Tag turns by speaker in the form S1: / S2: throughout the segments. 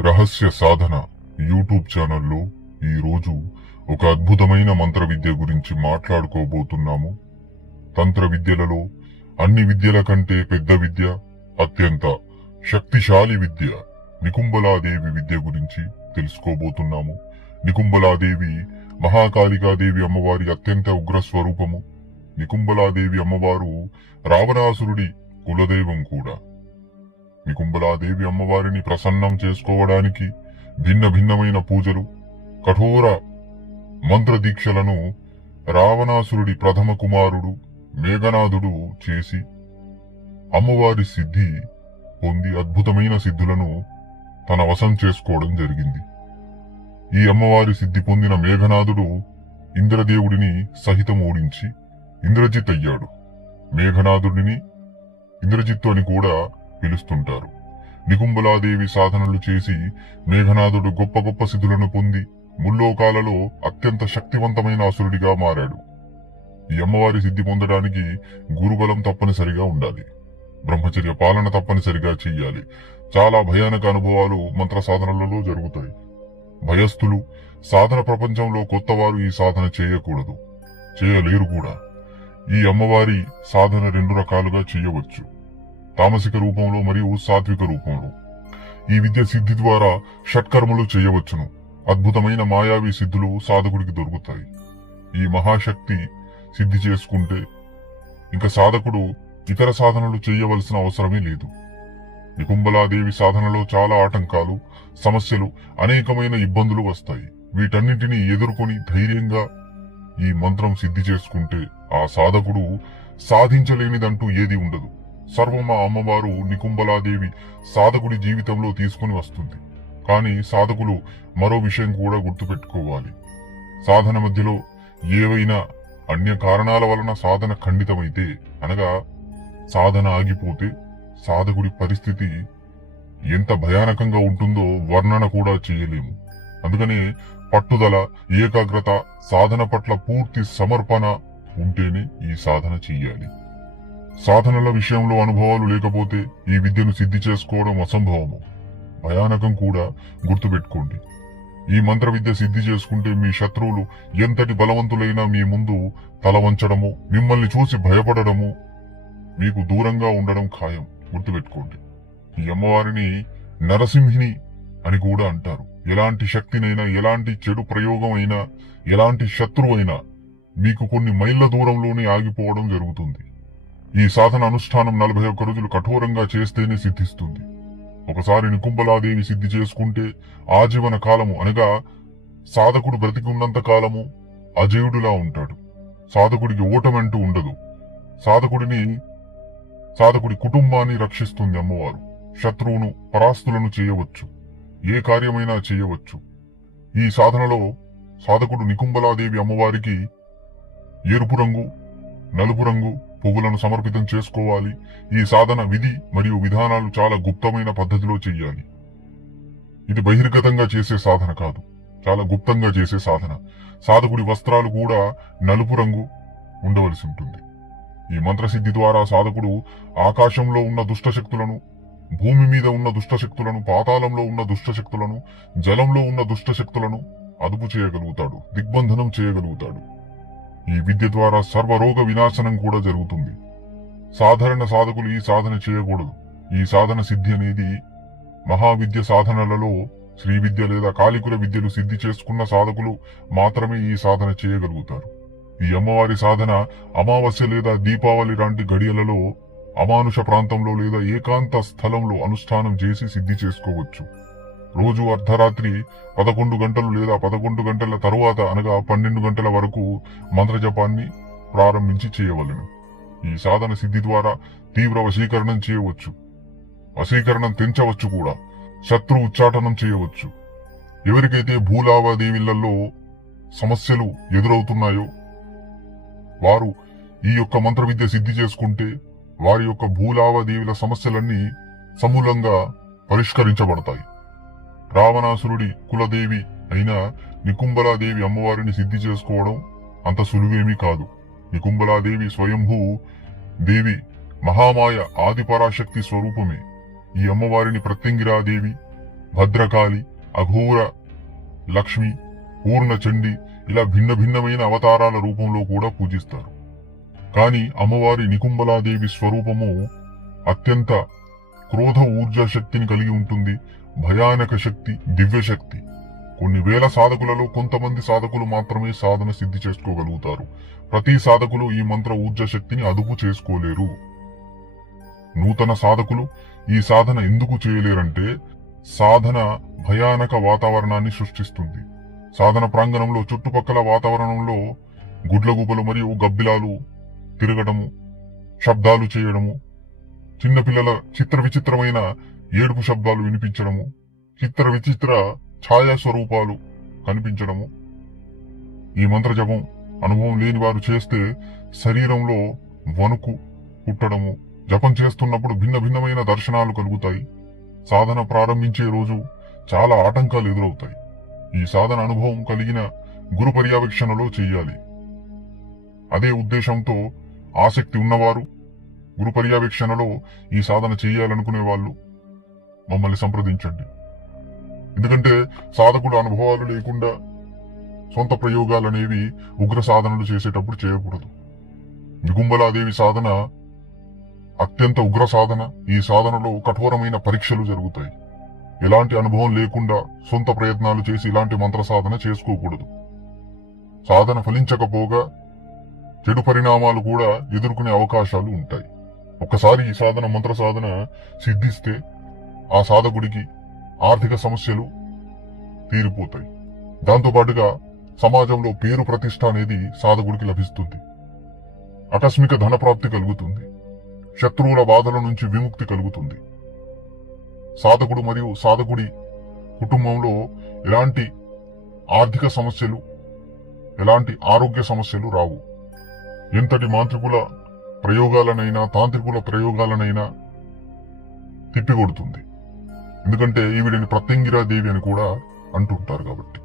S1: రహస్య సాధన యూట్యూబ్ ఛానల్లో ఈరోజు ఒక అద్భుతమైన మంత్ర విద్య గురించి మాట్లాడుకోబోతున్నాము. తంత్ర విద్యలలో అన్ని విద్యల కంటే పెద్ద విద్య అత్యంత శక్తిశాలి విద్య నికుంబలాదేవి విద్య గురించి తెలుసుకోబోతున్నాము. నికుంబలాదేవి మహాకాళికాదేవి అమ్మవారి అత్యంత ఉగ్ర స్వరూపము. నికుంబలాదేవి అమ్మవారు రావణాసురుడి కులదైవం కూడా. నికుంబలాదేవి అమ్మవారిని ప్రసన్నం చేసుకోవడానికి భిన్న భిన్నమైన పూజలు కఠోర మంత్ర దీక్షలను రావణాసురుడి ప్రథమ కుమారుడు మేఘనాథుడు చేసి అమ్మవారి సిద్ధి పొంది అద్భుతమైన సిద్ధులను తన వశం చేసుకోవడం జరిగింది. ఈ అమ్మవారి సిద్ధి పొందిన మేఘనాథుడు ఇంద్రదేవుడిని సహితం ఓడించి ఇంద్రజిత్ అయ్యాడు. మేఘనాథుడిని ఇంద్రజిత్తు అని కూడా పిలుస్తుంటారు. నిగుంబలాదేవి సాధనలు చేసి మేఘనాథుడు గొప్ప గొప్ప సిద్ధులను పొంది ముల్లోకాలలో అత్యంత శక్తివంతమైన అసురుడిగా మారాడు. ఈ అమ్మవారి సిద్ధి పొందడానికి గురుబలం తప్పనిసరిగా ఉండాలి. బ్రహ్మచర్య పాలన తప్పనిసరిగా చెయ్యాలి. చాలా భయానక అనుభవాలు మంత్ర సాధనలలో జరుగుతాయి. భయస్థులు సాధన ప్రపంచంలో కొత్తవారు ఈ సాధన చేయకూడదు. చేయలేరు కూడా. ఈ అమ్మవారి సాధన రెండు రకాలుగా చేయవచ్చు. తామసిక రూపంలో మరియు సాత్విక రూపంలో. ఈ విద్య సిద్ధి ద్వారా షట్కర్మలు చేయవచ్చును. అద్భుతమైన మాయావి సిద్ధులు సాధకుడికి దొరుకుతాయి. ఈ మహాశక్తి సిద్ధి చేసుకుంటే ఇంకా సాధకుడు ఇతర సాధనలు చేయవలసిన అవసరమే లేదు. నికుంబలాదేవి సాధనలో చాలా ఆటంకాలు సమస్యలు అనేకమైన ఇబ్బందులు వస్తాయి. వీటన్నింటినీ ఎదుర్కొని ధైర్యంగా ఈ మంత్రం సిద్ధి చేసుకుంటే ఆ సాధకుడు సాధించలేనిదంటూ ఏది ఉండదు. సర్వమ అమ్మవారు నికుంబలాదేవి సాధకుడి జీవితంలో తీసుకుని వస్తుంది. కానీ సాధకులు మరో విషయం కూడా గుర్తుపెట్టుకోవాలి. సాధన మధ్యలో ఏవైనా అన్య కారణాల వలన సాధన ఖండితమైతే అనగా సాధన ఆగిపోతే సాధకుడి పరిస్థితి ఎంత భయానకంగా ఉంటుందో వర్ణన కూడా చేయలేము. అందుకనే పట్టుదల ఏకాగ్రత సాధన పట్ల పూర్తి సమర్పణ ఉంటేనే ఈ సాధన చెయ్యాలి సాధనల విషయంలో అనుభవాలు లేకపోతే ఈ విద్యను సిద్ధి చేసుకోవడం అసంభవము. భయానకం కూడా గుర్తుపెట్టుకోండి. ఈ మంత్ర విద్య సిద్ధి చేసుకుంటే మీ శత్రువులు ఎంతటి బలవంతులైనా మీ ముందు తల వంచడము మిమ్మల్ని చూసి భయపడడము మీకు దూరంగా ఉండడం ఖాయం. గుర్తుపెట్టుకోండి. ఈ అమ్మవారిని నరసింహిని అని కూడా అంటారు. ఎలాంటి శక్తినైనా ఎలాంటి చెడు ప్రయోగం అయినా ఎలాంటి శత్రువు అయినా మీకు కొన్ని మైళ్ళ దూరంలోనే ఆగిపోవడం జరుగుతుంది. ఈ సాధన అనుష్ఠానం నలభై ఒక్క రోజులు కఠోరంగా చేస్తేనే సిద్ధిస్తుంది. ఒకసారి నికుంబలాదేవి సిద్ధి చేసుకుంటే ఆజీవన కాలము అనగా సాధకుడు బ్రతికి ఉన్నంత కాలము అజేయుడులా ఉంటాడు. సాధకుడికి ఓటమంటూ ఉండదు. సాధకుడిని సాధకుడి కుటుంబాన్ని రక్షిస్తుంది అమ్మవారు. శత్రువును పరాస్తులను చేయవచ్చు. ఏ కార్యమైనా చేయవచ్చు. ఈ సాధనలో సాధకుడు నికుంబలాదేవి అమ్మవారికి ఎరుపు రంగు నలుపు రంగు పువ్వులను సమర్పితం చేసుకోవాలి. ఈ సాధన విధి మరియు విధానాలు చాలా గుప్తమైన పద్ధతిలో చెయ్యాలి. ఇది బహిర్గతంగా చేసే సాధన కాదు. చాలా గుప్తంగా చేసే సాధన. సాధకుడి వస్త్రాలు కూడా నలుపు రంగు ఉండవలసి ఉంటుంది. ఈ మంత్రసిద్ధి ద్వారా సాధకుడు ఆకాశంలో ఉన్న దుష్టశక్తులను భూమి మీద ఉన్న దుష్టశక్తులను పాతాళంలో ఉన్న దుష్టశక్తులను జలంలో ఉన్న దుష్టశక్తులను అదుపు చేయగలుగుతాడు. దిగ్బంధనం చేయగలుగుతాడు. ఈ విద్య ద్వారా సర్వరోగ వినాశనం కూడా జరుగుతుంది. సాధారణ సాధకులు ఈ సాధన చేయకూడదు. ఈ సాధన సిద్ధి అనేది మహావిద్య సాధనలలో శ్రీ విద్య లేదా కాలికుల విద్యలు సిద్ధి చేసుకున్న సాధకులు మాత్రమే ఈ సాధన చేయగలుగుతారు. ఈ అమ్మవారి సాధన అమావాస్య లేదా దీపావళి లాంటి గడియలలో అమానుష ప్రాంతంలో లేదా ఏకాంత స్థలంలో అనుష్ఠానం చేసి సిద్ధి చేసుకోవచ్చు. రోజు అర్ధరాత్రి పదకొండు గంటలు లేదా పదకొండు గంటల తరువాత అనగా పన్నెండు గంటల వరకు మంత్రజపాన్ని ప్రారంభించి చేయవలెను. ఈ సాధన సిద్ధి ద్వారా తీవ్ర వశీకరణం చేయవచ్చు. వశీకరణం తెంచవచ్చు కూడా. శత్రు ఉచ్చాటనం చేయవచ్చు. ఎవరికైతే భూలావాదేవీలలో సమస్యలు ఎదురవుతున్నాయో వారు ఈ యొక్క మంత్ర విద్య సిద్ధి చేసుకుంటే వారి యొక్క భూలావాదేవీల సమస్యలన్నీ సమూలంగా పరిష్కరించబడతాయి. రావణాసురుడి కులదేవి అయిన నికుంబలాదేవి అమ్మవారిని సిద్ధి చేసుకోవడం అంత సులువేమీ కాదు. నికుంబలాదేవి స్వయంభూ దేవి మహామాయ ఆదిపరాశక్తి స్వరూపమే. ఈ అమ్మవారిని ప్రత్యంగిరాదేవి భద్రకాళి అఘోర లక్ష్మి పూర్ణ చండి ఇలా భిన్న భిన్నమైన అవతారాల రూపంలో కూడా పూజిస్తారు. కానీ అమ్మవారి నికుంబలాదేవి స్వరూపము అత్యంత క్రోధ ఊర్జా శక్తిని కలిగి ఉంటుంది. భయానక శక్తి దివ్య శక్తి. కొన్ని వేల సాధకులలో కొంతమంది సాధకులు మాత్రమే సాధన సిద్ధి చేసుకోగలుగుతారు. ప్రతి సాధకులు ఈ మంత్ర ఊర్జ శక్తిని అదుపు చేసుకోలేరు. నూతన సాధకులు ఈ సాధన ఎందుకు చేయలేరంటే సాధన భయానక వాతావరణాన్ని సృష్టిస్తుంది. సాధన ప్రాంగణంలో చుట్టుపక్కల వాతావరణంలో గుడ్లగూబలు మరియు గబ్బిలాలు తిరగడము శబ్దాలు చేయడము చిన్నపిల్లల చిత్ర విచిత్రమైన ఏడుపు శబ్దాలు వినిపించడము చిత్ర విచిత్ర ఛాయా స్వరూపాలు కనిపించడము. ఈ మంత్ర జపం అనుభవం లేని వారు చేస్తే శరీరంలో వణుకు పుట్టడము. జపం చేస్తున్నప్పుడు భిన్న భిన్నమైన దర్శనాలు కలుగుతాయి. సాధన ప్రారంభించే రోజు చాలా ఆటంకాలు ఎదురవుతాయి. ఈ సాధన అనుభవం కలిగిన గురు పర్యవేక్షణలో చేయాలి. అదే ఉద్దేశంతో ఆసక్తి ఉన్నవారు గురు పర్యవేక్షణలో ఈ సాధన చేయాలనుకునే వాళ్ళు మమ్మల్ని సంప్రదించండి. ఎందుకంటే సాధకుడు అనుభవాలు లేకుండా సొంత ప్రయోగాలు అనేవి ఉగ్ర సాధనలు చేసేటప్పుడు చేయకూడదు. నిగుంబలాదేవి సాధన అత్యంత ఉగ్ర సాధన. ఈ సాధనలో కఠోరమైన పరీక్షలు జరుగుతాయి. ఎలాంటి అనుభవం లేకుండా సొంత ప్రయత్నాలు చేసి ఇలాంటి మంత్ర సాధన చేసుకోకూడదు. సాధన ఫలించకపోగా చెడు పరిణామాలు కూడా ఎదుర్కొనే అవకాశాలు ఉంటాయి. ఒక్కసారి ఈ సాధన మంత్ర సాధన సిద్ధిస్తే ఆ సాధకుడికి ఆర్థిక సమస్యలు తీరిపోతాయి. దాంతోపాటుగా సమాజంలో పేరు ప్రతిష్ట అనేది సాధకుడికి లభిస్తుంది. ఆకస్మిక ధనప్రాప్తి కలుగుతుంది. శత్రువుల బాధల నుంచి విముక్తి కలుగుతుంది. సాధకుడు మరియు సాధకుడి కుటుంబంలో ఎలాంటి ఆర్థిక సమస్యలు ఎలాంటి ఆరోగ్య సమస్యలు రావు. ఎంతటి మాంత్రికుల ప్రయోగాలనైనా తాంత్రికుల ప్రయోగాలనైనా తిప్పికొడుతుంది. ఎందుకంటే ఈవిడిని ప్రత్యంగిరా దేవి అని కూడా అంటుంటారు కాబట్టి.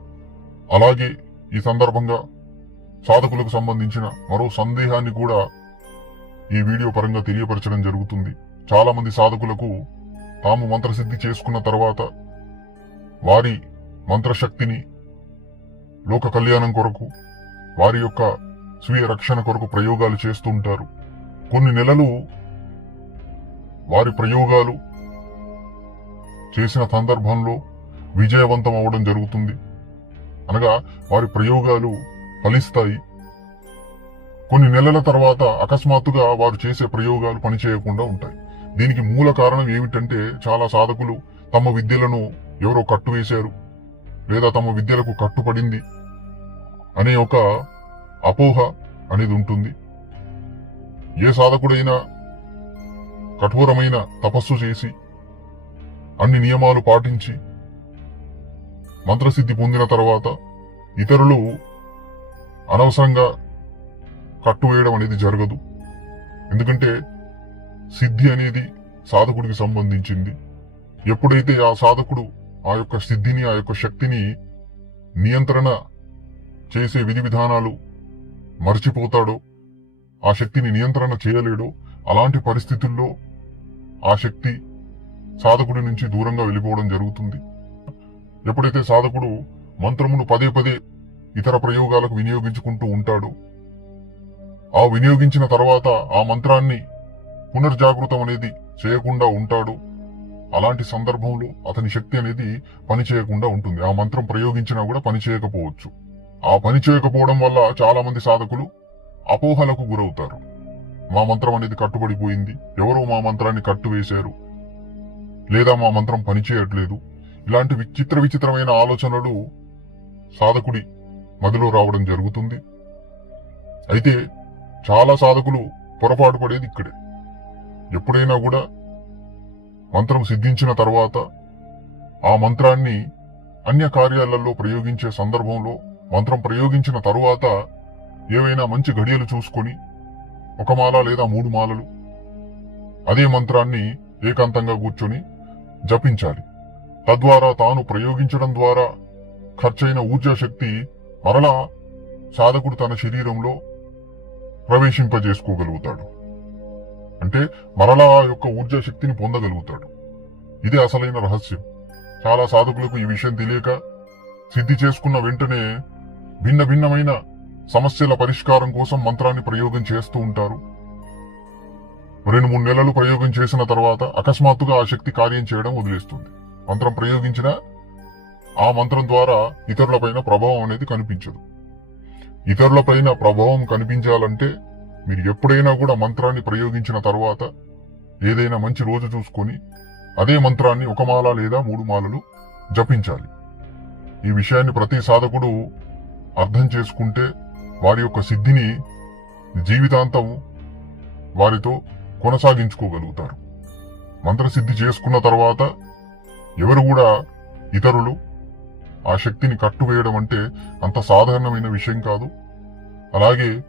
S1: అలాగే ఈ సందర్భంగా సాధకులకు సంబంధించిన మరో సందేహాన్ని కూడా ఈ వీడియో పరంగా తెలియపరచడం జరుగుతుంది. చాలా మంది సాధకులకు తాము మంత్రసిద్ధి చేసుకున్న తర్వాత వారి మంత్రశక్తిని లోక కళ్యాణం కొరకు వారి యొక్క స్వీయ రక్షణ కొరకు ప్రయోగాలు చేస్తుంటారు. కొన్ని నెలలు వారి ప్రయోగాలు చేసిన సందర్భంలో విజయవంతం అవడం జరుగుతుంది. అనగా వారి ప్రయోగాలు ఫలిస్తాయి. కొన్ని నెలల తర్వాత అకస్మాత్తుగా వారు చేసే ప్రయోగాలు పనిచేయకుండా ఉంటాయి. దీనికి మూల కారణం ఏమిటంటే చాలా సాధకులు తమ విద్యలను ఎవరో కట్టువేశారు లేదా తమ విద్యలకు కట్టుపడింది అనే ఒక అపోహ అనేది ఉంటుంది. ఏ సాధకుడైనా కఠోరమైన తపస్సు చేసి అన్ని నియమాలు పాటించి మంత్రసిద్ధి పొందిన తర్వాత ఇతరులు అనవసరంగా కట్టువేయడం అనేది జరగదు. ఎందుకంటే సిద్ధి అనేది సాధకుడికి సంబంధించింది. ఎప్పుడైతే ఆ సాధకుడు ఆ యొక్క సిద్ధిని ఆ యొక్క శక్తిని నియంత్రణ చేసే విధి విధానాలు మర్చిపోతాడో ఆ శక్తిని నియంత్రణ చేయలేడో అలాంటి పరిస్థితుల్లో ఆ శక్తి సాధకుడి నుంచి దూరంగా వెళ్ళిపోవడం జరుగుతుంది. ఎప్పుడైతే సాధకుడు మంత్రమును పదే పదే ఇతర ప్రయోగాలకు వినియోగించుకుంటూ ఉంటాడో ఆ వినియోగించిన తర్వాత ఆ మంత్రాన్ని పునర్జాగృతం అనేది చేయకుండా ఉంటాడు. అలాంటి సందర్భంలో అతని శక్తి అనేది పని చేయకుండా ఉంటుంది. ఆ మంత్రం ప్రయోగించినా కూడా పని చేయకపోవచ్చు. ఆ పని చేయకపోవడం వల్ల చాలా మంది సాధకులు అపోహలకు గురవుతారు. మా మంత్రం అనేది కట్టుబడిపోయింది. ఎవరో మా మంత్రాన్ని కట్టు వేశారు. లేదా మా మంత్రం పనిచేయట్లేదు. ఇలాంటి విచిత్ర విచిత్రమైన ఆలోచనలు సాధకుడి మదిలో రావడం జరుగుతుంది. అయితే చాలా సాధకులు పొరపాటు పడేది ఇక్కడే. ఎప్పుడైనా కూడా మంత్రం సిద్ధించిన తర్వాత ఆ మంత్రాన్ని అన్య కార్యాలలో ప్రయోగించే సందర్భంలో మంత్రం ప్రయోగించిన తరువాత ఏవైనా మంచి ఘడియలు చూసుకొని ఒక మాల లేదా మూడు మాలలు అదే మంత్రాన్ని ఏకాంతంగా కూర్చొని జపించాలి. తద్వారా తాను ప్రయోగించడం ద్వారా ఖర్చైన ఊర్జా శక్తి మరలా సాధకుడు తన శరీరంలో ప్రవేశింపజేసుకోగలుగుతాడు. అంటే మరలా ఆ యొక్క ఊర్జా శక్తిని పొందగలుగుతాడు. ఇదే అసలైన రహస్యం. చాలా సాధకులకు ఈ విషయం తెలియక సిద్ధి చేసుకున్న వెంటనే భిన్న భిన్నమైన సమస్యల పరిష్కారం కోసం మంత్రాన్ని ప్రయోగం చేస్తూ ఉంటారు. రెండు మూడు నెలలు ప్రయోగం చేసిన తర్వాత అకస్మాత్తుగా ఆ శక్తి కార్యం చేయడం వదిలేస్తుంది. మంత్రం ప్రయోగించిన ఆ మంత్రం ద్వారా ఇతరులపైన ప్రభావం అనేది కనిపించదు. ఇతరులపైన ప్రభావం కనిపించాలంటే మీరు ఎప్పుడైనా కూడా మంత్రాన్ని ప్రయోగించిన తర్వాత ఏదైనా మంచి రోజు చూసుకొని అదే మంత్రాన్ని ఒక మాల లేదా మూడు మాలలు జపించాలి. ఈ విషయాన్ని ప్రతి సాధకుడు అర్థం చేసుకుంటే వారి యొక్క సిద్ధిని జీవితాంతం వారితో కొనసాగించుకోగలుగుతారు. మంత్రసిద్ధి చేసుకున్న తర్వాత ఎవరు కూడా ఇతరులు ఆ శక్తిని కట్టువేయడం అంటే అంత సాధారణమైన విషయం కాదు. అలాగే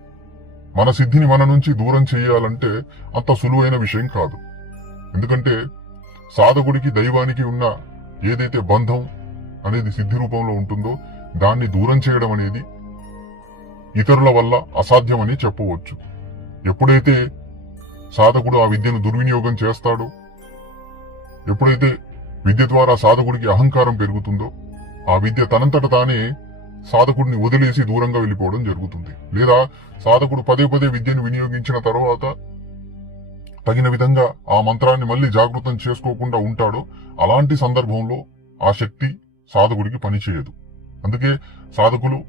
S1: మన సిద్ధిని మన నుంచి దూరం చేయాలంటే అంత సులువైన విషయం కాదు. ఎందుకంటే సాధకుడికి దైవానికి ఉన్న ఏదైతే బంధం అనేది సిద్ధి రూపంలో ఉంటుందో దాన్ని దూరం చేయడం అనేది ఇతరుల వల్ల అసాధ్యమని చెప్పవచ్చు. ఎప్పుడైతే సాధకుడు ఆ విద్యను దుర్వినియోగం చేస్తాడో? ఎప్పుడైతే విద్య ద్వారా సాధకుడికి అహంకారం పెరుగుతుందో ఆ విద్య తనంతట తానే సాధకుడిని వదిలేసి దూరంగా వెళ్ళిపోవడం జరుగుతుంది. లేదా సాధకుడు పదే పదే విద్యను వినియోగించిన తర్వాత తగిన విధంగా ఆ మంత్రాన్ని మళ్ళీ జాగృతం చేసుకోకుండా ఉంటాడో అలాంటి సందర్భంలో ఆ శక్తి సాధకుడికి పనిచేయదు. అందుకే సాధకులు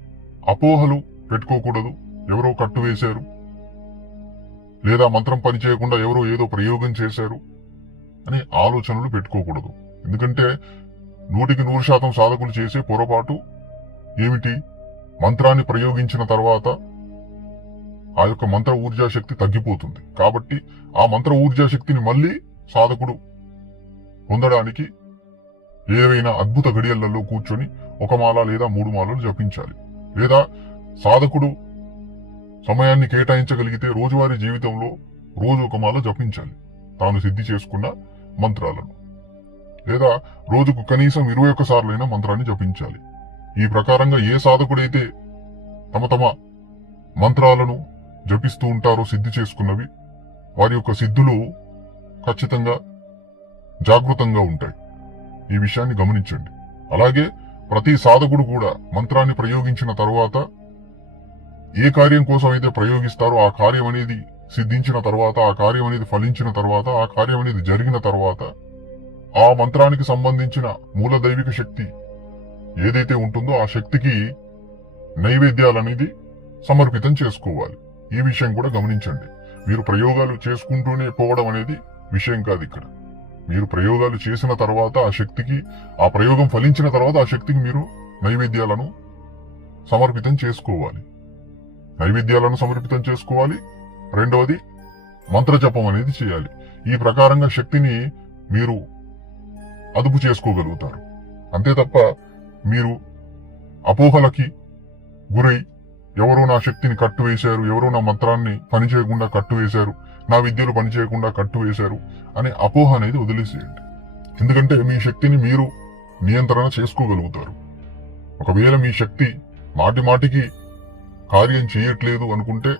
S1: అపోహలు పెట్టుకోకూడదు. ఎవరో కట్టు వేశారు లేదా మంత్రం పనిచేయకుండా ఎవరో ఏదో ప్రయోగం చేశారు అని ఆలోచనలు పెట్టుకోకూడదు. ఎందుకంటే నూటికి నూరు శాతం సాధకులు చేసే పొరపాటు ఏమిటి? మంత్రాన్ని ప్రయోగించిన తర్వాత ఆ యొక్క మంత్ర ఊర్జా శక్తి తగ్గిపోతుంది. కాబట్టి ఆ మంత్ర ఊర్జా శక్తిని మళ్ళీ సాధకుడు పొందడానికి ఏవైనా అద్భుత గడియలలో కూర్చొని ఒక మాల లేదా మూడు మాలలు జపించాలి. లేదా సాధకుడు సమయాన్ని కేటాయించగలిగితే రోజువారీ జీవితంలో రోజు ఒక మాల జపించాలి. తాను సిద్ధి చేసుకున్న మంత్రాలను. లేదా రోజుకు కనీసం ఇరవై ఒక్క సార్లైనా మంత్రాన్ని జపించాలి. ఈ ప్రకారంగా ఏ సాధకుడైతే తమ తమ మంత్రాలను జపిస్తూ ఉంటారో సిద్ధి చేసుకున్నవి వారి యొక్క సిద్ధులు ఖచ్చితంగా జాగృతంగా ఉంటాయి. ఈ విషయాన్ని గమనించండి. అలాగే ప్రతి సాధకుడు కూడా మంత్రాన్ని ప్రయోగించిన తరువాత ఏ కార్యం కోసం అయితే ప్రయోగిస్తారో ఆ కార్యం అనేది సిద్ధించిన తర్వాత ఆ కార్యం అనేది ఫలించిన తర్వాత ఆ కార్యం అనేది జరిగిన తర్వాత ఆ మంత్రానికి సంబంధించిన మూల దైవిక శక్తి ఏదైతే ఉంటుందో ఆ శక్తికి నైవేద్యాలు అనేది సమర్పితం చేసుకోవాలి. ఈ విషయం కూడా గమనించండి. మీరు ప్రయోగాలు చేసుకుంటూనే పోవడం అనేది విషయం కాదు ఇక్కడ. మీరు ప్రయోగాలు చేసిన తర్వాత ఆ శక్తికి ఆ ప్రయోగం ఫలించిన తర్వాత ఆ శక్తికి మీరు నైవేద్యాలను సమర్పితం చేసుకోవాలి. నైవేద్యాలను సమర్పితం చేసుకోవాలి. రెండవది మంత్రజపం అనేది చేయాలి. ఈ ప్రకారంగా శక్తిని మీరు అదుపు చేసుకోగలుగుతారు. అంతే తప్ప మీరు అపోహలకి గురై ఎవరో నా శక్తిని కట్టువేశారు ఎవరో నా మంత్రాన్ని పనిచేయకుండా కట్టువేశారు నా విద్యలు పనిచేయకుండా కట్టువేశారు అనే అపోహ అనేది వదిలేసేయండి. ఎందుకంటే మీ శక్తిని మీరు నియంత్రణ చేసుకోగలుగుతారు. ఒకవేళ మీ శక్తి మాటి మాటికి కార్యం చేయట్లేదు అనుకుంటే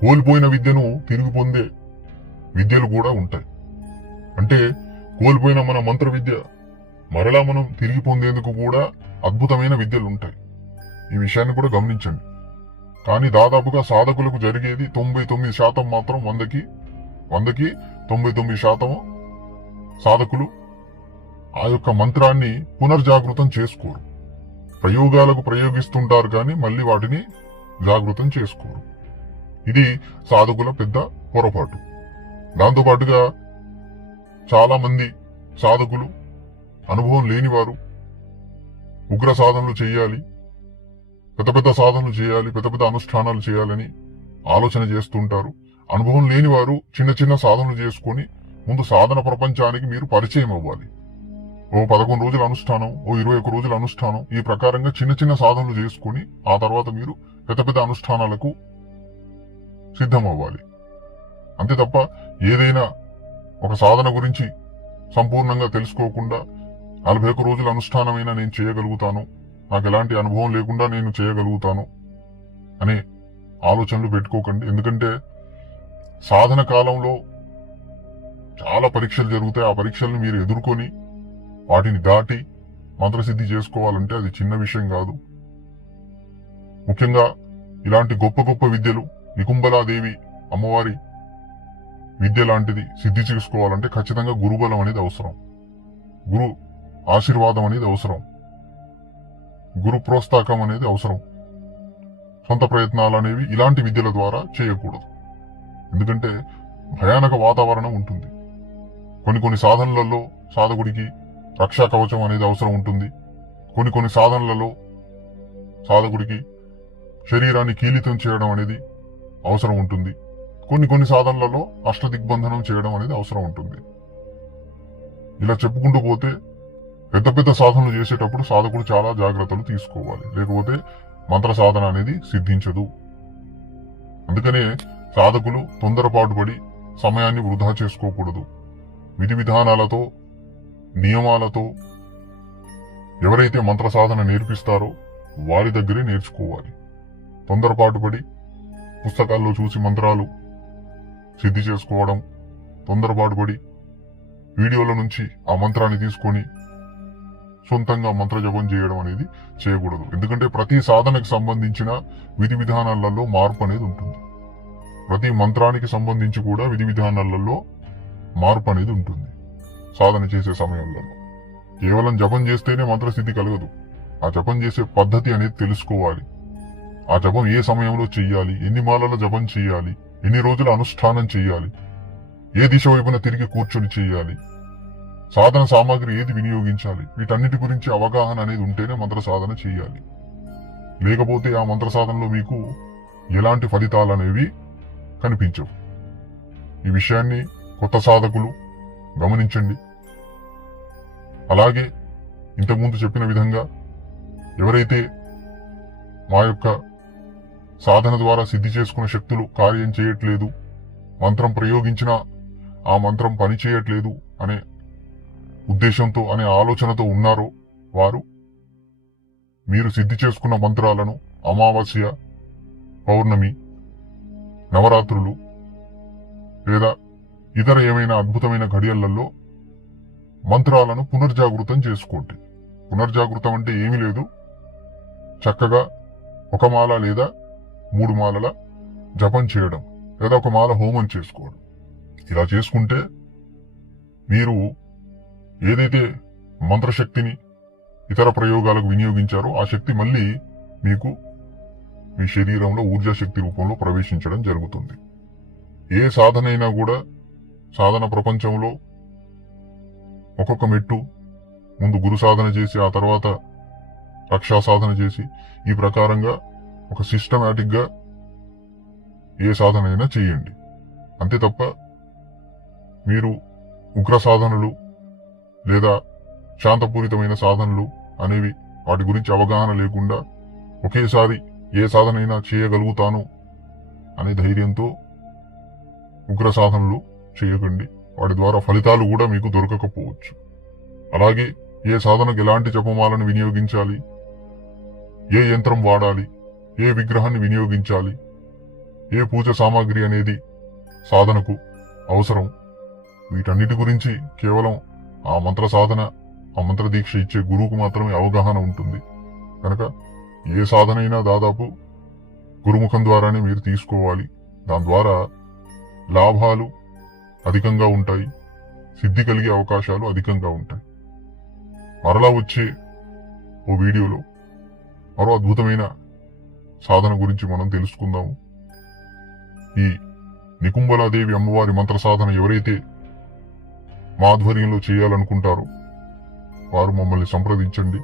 S1: కోల్పోయిన విద్యను తిరిగి పొందే విద్యలు కూడా ఉంటాయి. అంటే కోల్పోయిన మన మంత్ర విద్య మరలా మనం తిరిగి పొందేందుకు కూడా అద్భుతమైన విద్యలు ఉంటాయి. ఈ విషయాన్ని కూడా గమనించండి. కానీ దాదాపుగా సాధకులకు జరిగేది తొంభై తొమ్మిది శాతం మాత్రం వందకి వందకి తొంభై తొమ్మిది శాతం సాధకులు ఆ యొక్క మంత్రాన్ని పునర్జాగృతం చేసుకోరు. ప్రయోగాలకు ప్రయోగిస్తుంటారు కానీ మళ్ళీ వాటిని జాగృతం చేసుకోరు. ఇది సాధకుల పెద్ద పొరపాటు. దాంతోపాటుగా చాలామంది సాధకులు అనుభవం లేనివారు ఉగ్ర సాధనలు చేయాలి పెద్ద పెద్ద సాధనలు చేయాలి పెద్ద పెద్ద అనుష్ఠానాలు చేయాలని ఆలోచన చేస్తుంటారు. అనుభవం లేనివారు చిన్న చిన్న సాధనలు చేసుకొని ముందు సాధన ప్రపంచానికి మీరు పరిచయం అవ్వాలి. ఓ పదకొండు రోజుల అనుష్ఠానం ఓ ఇరవై ఒక్క రోజుల అనుష్ఠానం ఈ ప్రకారంగా చిన్న చిన్న సాధనలు చేసుకుని ఆ తర్వాత మీరు పెద్ద పెద్ద అనుష్ఠానాలకు సిద్ధం అవ్వాలి అంతే తప్ప ఏదైనా ఒక సాధన గురించి సంపూర్ణంగా తెలుసుకోకుండా నలభై ఒక్క రోజుల అనుష్ఠానమైనా నేను చేయగలుగుతాను నాకు ఎలాంటి అనుభవం లేకుండా నేను చేయగలుగుతాను అనే ఆలోచనలు పెట్టుకోకండి. ఎందుకంటే సాధన కాలంలో చాలా పరీక్షలు జరుగుతాయి. ఆ పరీక్షలను మీరు ఎదుర్కొని వాటిని దాటి మంత్రసిద్ధి చేసుకోవాలంటే అది చిన్న విషయం కాదు. ముఖ్యంగా ఇలాంటి గొప్ప గొప్ప విద్యలు నికుంబలాదేవి అమ్మవారి విద్య లాంటిది సిద్ధి చేసుకోవాలంటే ఖచ్చితంగా గురుబలం అనేది అవసరం. గురు ఆశీర్వాదం అనేది అవసరం. గురు ప్రోత్సాహం అనేది అవసరం. సొంత ప్రయత్నాలు అనేవి ఇలాంటి విద్యల ద్వారా చేయకూడదు. ఎందుకంటే భయానక వాతావరణం ఉంటుంది. కొన్ని కొన్ని సాధనలలో సాధకుడికి రక్షా కవచం అనేది అవసరం ఉంటుంది. కొన్ని కొన్ని సాధనలలో సాధకుడికి శరీరాన్ని కీలితం చేయడం అనేది అవసరం ఉంటుంది. కొన్ని కొన్ని సాధనలలో అష్టదిగ్బంధనం చేయడం అనేది అవసరం ఉంటుంది. ఇలా చెప్పుకుంటూ పోతే పెద్ద పెద్ద సాధనలు చేసేటప్పుడు సాధకుడు చాలా జాగ్రత్తలు తీసుకోవాలి. లేకపోతే మంత్ర సాధన అనేది సిద్ధించదు. అందుకనే సాధకులు తొందరపాటు పడి సమయాన్ని వృధా చేసుకోకూడదు. విధి విధానాలతో నియమాలతో ఎవరైతే మంత్ర సాధన నేర్పిస్తారో వారి దగ్గరే నేర్చుకోవాలి. తొందరపాటు పడి పుస్తకాల్లో చూసి మంత్రాలు సిద్ధి చేసుకోవడం తొందరపాటు పడి వీడియోల నుంచి ఆ మంత్రాన్ని తీసుకొని సొంతంగా మంత్రజపం చేయడం అనేది చేయకూడదు. ఎందుకంటే ప్రతి సాధనకు సంబంధించిన విధి విధానాలలో మార్పు అనేది ఉంటుంది. ప్రతి మంత్రానికి సంబంధించి కూడా విధి విధానాలలో మార్పు అనేది ఉంటుంది. సాధన చేసే సమయంలో. కేవలం జపం చేస్తేనే మంత్రసిద్ధి కలగదు. ఆ జపం చేసే పద్ధతి అనేది తెలుసుకోవాలి. ఆ జపం ఏ సమయంలో చెయ్యాలి? ఎన్ని మాలల జపం చెయ్యాలి? ఎన్ని రోజుల అనుష్ఠానం చెయ్యాలి? ఏ దిశ వైపున తిరిగి కూర్చొని చెయ్యాలి? సాధన సామాగ్రి ఏది వినియోగించాలి? వీటన్నిటి గురించి అవగాహన అనేది ఉంటేనే మంత్ర సాధన చేయాలి లేకపోతే ఆ మంత్ర సాధనలో మీకు ఎలాంటి ఫలితాలు అనేవి కనిపించవు. ఈ విషయాన్ని కొత్త సాధకులు గమనించండి. అలాగే ఇంతకుముందు చెప్పిన విధంగా ఎవరైతే మా యొక్క సాధన ద్వారా సిద్ధి చేసుకున్న శక్తులు కార్యం చేయట్లేదు మంత్రం ప్రయోగించినా ఆ మంత్రం పని చేయట్లేదు అనే ఉద్దేశంతో అనే ఆలోచనతో ఉన్నారో వారు మీరు సిద్ధి చేసుకున్న మంత్రాలను అమావాస్య పౌర్ణమి నవరాత్రులు లేదా ఇతర ఏమైనా అద్భుతమైన ఘడియలలో మంత్రాలను పునర్జాగృతం చేసుకోండి. పునర్జాగృతం అంటే ఏమీ లేదు. చక్కగా ఒక మాల లేదా మూడు మాలల జపం చేయడం లేదా ఒక మాల హోమం చేసుకోవడం. ఇలా చేసుకుంటే మీరు ఏదైతే మంత్రశక్తిని ఇతర ప్రయోగాలకు వినియోగించారో ఆ శక్తి మళ్ళీ మీకు మీ శరీరంలో ఊర్జాశక్తి రూపంలో ప్రవేశించడం జరుగుతుంది. ఏ సాధనైనా కూడా సాధన ప్రపంచంలో ఒక్కొక్క మెట్టు ముందు గురు సాధన చేసి ఆ తర్వాత రక్షా సాధన చేసి ఈ ప్రకారంగా ఒక సిస్టమేటిక్గా ఏ సాధన అయినా చేయండి. అంతే తప్ప మీరు ఉగ్ర సాధనలు లేదా శాంతపూరితమైన సాధనలు అనేవి వాటి గురించి అవగాహన లేకుండా ఒకేసారి ఏ సాధనైనా చేయగలుగుతాను అనే ధైర్యంతో ఉగ్ర సాధనలు చేయకండి. వాటి ద్వారా ఫలితాలు కూడా మీకు దొరకకపోవచ్చు. అలాగే ఏ సాధనకు ఎలాంటి జపమాలను వినియోగించాలి? ఏ యంత్రం వాడాలి? ఏ విగ్రహాన్ని వినియోగించాలి? ఏ పూజ సామాగ్రి అనేది సాధనకు అవసరం? వీటన్నిటి గురించి కేవలం ఆ మంత్ర సాధన ఆ మంత్ర దీక్ష ఇచ్చే గురువుకు మాత్రమే అవగాహన ఉంటుంది. కనుక ఏ సాధన అయినా దాదాపు గురుముఖం ద్వారానే మీరు తీసుకోవాలి. దాని ద్వారా లాభాలు అధికంగా ఉంటాయి. సిద్ధి కలిగే అవకాశాలు అధికంగా ఉంటాయి. మరలా వచ్చే ఓ వీడియోలో మరో అద్భుతమైన సాధన గురించి మనం తెలుసుకుందాము ఈ నికుంబలాదేవి అమ్మవారి మంత్ర సాధన ఎవరైతే మా ఆధ్వర్యంలో చేయాలనుకుంటారో వారు మమ్మల్ని సంప్రదించండి.